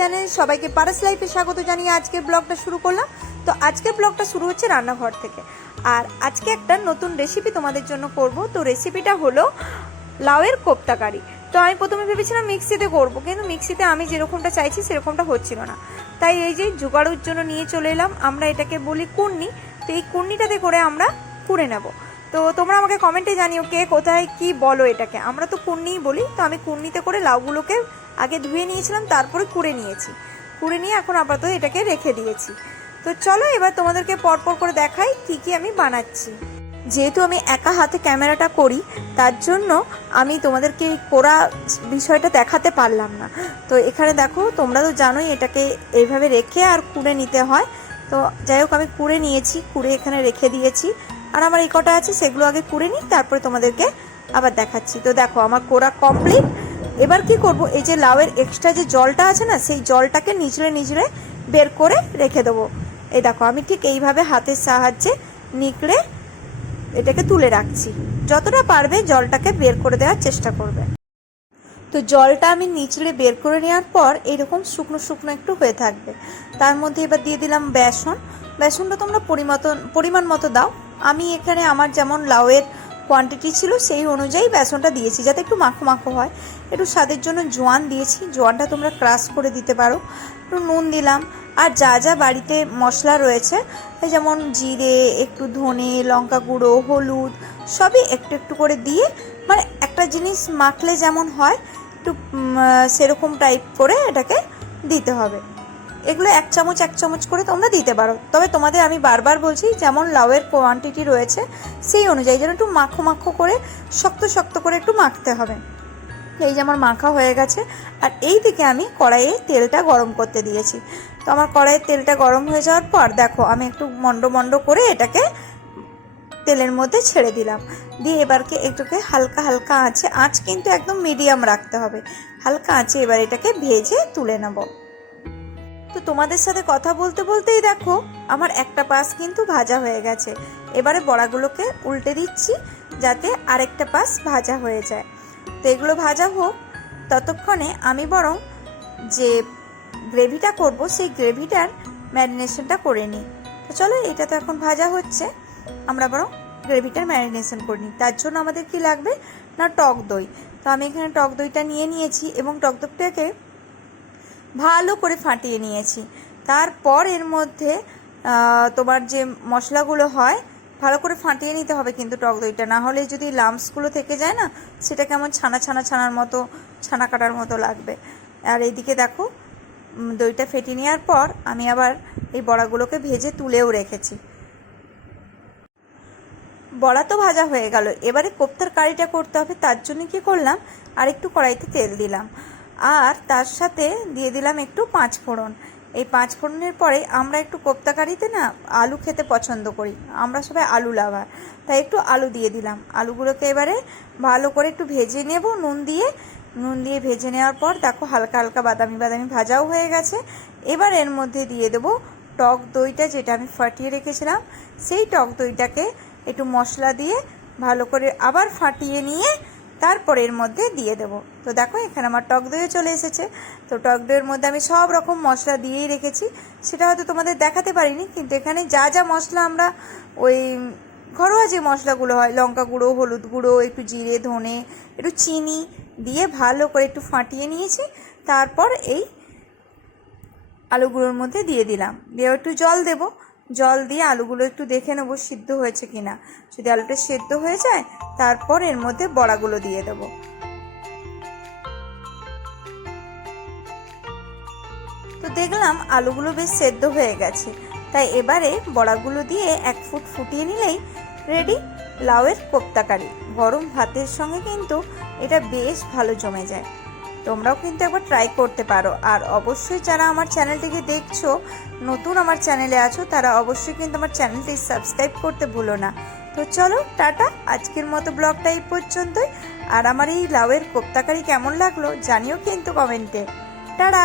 Channel. সবাইকে পারাস লাইফে স্বাগত জানিয়ে আজকের ব্লগটা শুরু করলাম। তো আজকের ব্লগটা শুরু হচ্ছে রান্নাঘর থেকে। আর আজকে একটা নতুন রেসিপি তোমাদের জন্য করব। তো রেসিপিটা হলো লাউয়ের কোপ্তা কারি। তো আমি প্রথমে ভেবেছিলাম মিক্সিতে করব, কিন্তু মিক্সিতে আমি যেরকমটা চাইছি সেরকমটা হচ্ছিল না। তাই এই যে জোগাড়ুর জন্য নিয়ে চলে এলাম। আমরা এটাকে বলি কুর্নি। তো এই কুর্নিটাতে করে আমরা কুড়ে নেব। তো তোমরা আমাকে কমেন্টে জানিও কে কোথায় কি বলো এটাকে। আমরা তো কুর্নিই বলি। তো আমি কুর্নিতে করে লাউগুলোকে আগে ধুয়ে নিয়েছিলাম, তারপরে কুড়ে নিয়েছি। কুড়ে নিয়ে এখন আপাতত এটাকে রেখে দিয়েছি। তো চলো এবার তোমাদেরকে পরপর করে দেখাই কি কি আমি বানাচ্ছি। যেহেতু আমি একা হাতে ক্যামেরাটা করি, তার জন্য আমি তোমাদেরকে কোরা বিষয়টা দেখাতে পারলাম না। তো এখানে দেখো, তোমরা তো জানোই এটাকে এইভাবে রেখে আর কুড়ে নিতে হয়। তো যাই হোক, আমি কুড়ে নিয়েছি, কুড়ে এখানে রেখে দিয়েছি। আর আমার এই কটা আছে সেগুলো আগে কুড়ে নিই, তারপরে তোমাদেরকে আবার দেখাচ্ছি। তো দেখো আমার কোরা কমপ্লিট। এবার কি করব, এই যে লাউয়ের এক্সট্রা যে জলটা আছে না, সেই জলটাকে নিচড়ে নিচড়ে বের করে রেখে দেবো। এই দেখো আমি ঠিক এইভাবে হাতের সাহায্যে নিকড়ে এটাকে তুলে রাখছি। যতটা পারবে জলটাকে বের করে দেওয়ার চেষ্টা করবে। তো জলটা আমি নিচড়ে বের করে নেওয়ার পর এইরকম শুকনো শুকনো একটু হয়ে থাকবে। তার মধ্যে এবার দিয়ে দিলাম বেসন। বেসনটা তোমরা পরিমাণ মতো দাও। আমি এখানে আমার যেমন লাউয়ের কোয়ান্টিটি ছিল সেই অনুযায়ী বেসনটা দিয়েছি, যাতে একটু মাখো মাখো হয়। একটু স্বাদের জন্য জোয়ান দিয়েছি, জোয়ানটা তোমরা ক্রাশ করে দিতে পারো। একটু নুন দিলাম। আর যা যা বাড়িতে মশলা রয়েছে, যেমন জিরে, একটু ধনে, লঙ্কা গুঁড়ো, হলুদ, সবই একটু একটু করে দিয়ে, মানে একটা জিনিস মাখলে যেমন হয় একটু সেরকম টাইপ করে এটাকে দিতে হবে। এগুলো এক চামচ করে তোমরা দিতে পারো। তবে তোমাদের আমি বারবার বলছি, যেমন লাউয়ের কোয়ান্টিটি রয়েছে সেই অনুযায়ী যেন একটু মাখো মাখো করে, শক্ত শক্ত করে একটু মাখতে হবে। এই যে আমার মাখা হয়ে গেছে। আর এই দিকে আমি কড়াইয়ে তেলটা গরম করতে দিয়েছি। তো আমার কড়াইয়ের তেলটা গরম হয়ে যাওয়ার পর দেখো আমি একটু মন্ড করে এটাকে তেলের মধ্যে ছেড়ে দিলাম। দিয়ে এবারকে একটুকে হালকা হালকা আঁচ কিন্তু একদম মিডিয়াম রাখতে হবে। হালকা আঁচে এবার এটাকে ভেজে তুলে নেব। তো তোমাদের সাথে কথা বলতে বলতেই দেখো আমার একটা পাশ কিন্তু ভাজা হয়ে গেছে। এবারে বড়াগুলোকে উল্টে দিচ্ছি, যাতে আরেকটা পাশ ভাজা হয়ে যায়। তো এগুলো ভাজা হোক, ততক্ষণে আমি বরং যে গ্রেভিটা করব সেই গ্রেভিটার ম্যারিনেশনটা করে নিই। তো চলো, এটা তো এখন ভাজা হচ্ছে, আমরা বরং গ্রেভিটার ম্যারিনেশন করে নিই। তার জন্য আমাদের কি লাগবে না, টক দই। তো আমি এখানে টক দইটা নিয়ে নিয়েছি এবং টক দইটাকে ভালো করে ফাটিয়ে নিয়েছি। তারপর এর মধ্যে তোমার যে মশলাগুলো হয় ভালো করে ফাটিয়ে নিতে হবে কিন্তু টক দইটা, না হলে যদি লাম্পসগুলো থেকে যায় না, সেটা কেমন ছানার মতো, ছানা কাটার মতো লাগবে। আর এইদিকে দেখো দইটা ফেটিয়ে নেওয়ার পর আমি আবার এই বড়াগুলোকে ভেজে তুলেও রেখেছি। বড়া তো ভাজা হয়ে গেল। এবারে কোপ্তার কারিটা করতে হবে। তার জন্য কি করলাম, আর একটু কড়াইতে তেল দিলাম, আর তার সাথে দিয়ে দিলাম একটু 5 ফোড়ন। এই 5 ফোড়নের পরে আমরা একটু কোপ্তা কারিতে না আলু খেতে পছন্দ করি, আমরা সবাই আলু লাভার, তাই একটু আলু দিয়ে দিলাম। আলুগুলোকে এবারে ভালো করে একটু ভেজে নেব নুন দিয়ে ভেজে নেওয়ার পর দেখো হালকা হালকা বাদামি ভাজাও হয়ে গেছে। এবার এর মধ্যে দিয়ে দেবো টক দইটা, যেটা আমি ফাটিয়ে রেখেছিলাম। সেই টক দইটাকে একটু মশলা দিয়ে ভালো করে আবার ফাটিয়ে নিয়ে তারপর এর মধ্যে দিয়ে দেবো। তো দেখো এখানে আমার টক দইও চলে এসেছে। তো টক দইয়ের মধ্যে আমি সব রকম মশলা দিয়েই রেখেছি, সেটা হয়তো তোমাদের দেখাতে পারিনি, কিন্তু এখানে যা যা মশলা আমরা ওই ঘরোয়া যে মশলাগুলো হয়, লঙ্কা গুঁড়ো, হলুদ গুঁড়ো, একটু জিরে, ধনে, একটু চিনি দিয়ে ভালো করে একটু ফাটিয়ে নিয়েছি। তারপর এই আলুগুলোর মধ্যে দিয়ে দিলাম, দিয়ে একটু জল দেবো। জল দিয়ে আলুগুলো একটু দেখে নেবো সিদ্ধ হয়েছে কিনা। যদি আলুটা সেদ্ধ হয়ে যায়, তারপর এর মধ্যে বড়াগুলো দিয়ে দেবো। তো দেখলাম আলুগুলো বেশ সেদ্ধ হয়ে গেছে, তাই এবারে বড়াগুলো দিয়ে 1 ফুট ফুটিয়ে নিলেই রেডি লাউয়ের কোপ্তা কারি। গরম ভাতের সঙ্গে কিন্তু এটা বেশ ভালো জমে যায়। তোমরাও কিন্তু একবার ট্রাই করতে পারো। আর অবশ্যই যারা আমার চ্যানেলটিকে দেখছো, নতুন আমার চ্যানেলে আছো, তারা অবশ্যই কিন্তু আমার চ্যানেলটি সাবস্ক্রাইব করতে ভুলো না। তো চলো টাটা, আজকের মতো ব্লগটা এই পর্যন্তই। আর আমার এই লাউয়ের কোপ্তা কারি কেমন লাগলো জানিও কিন্তু কমেন্টে। টাটা।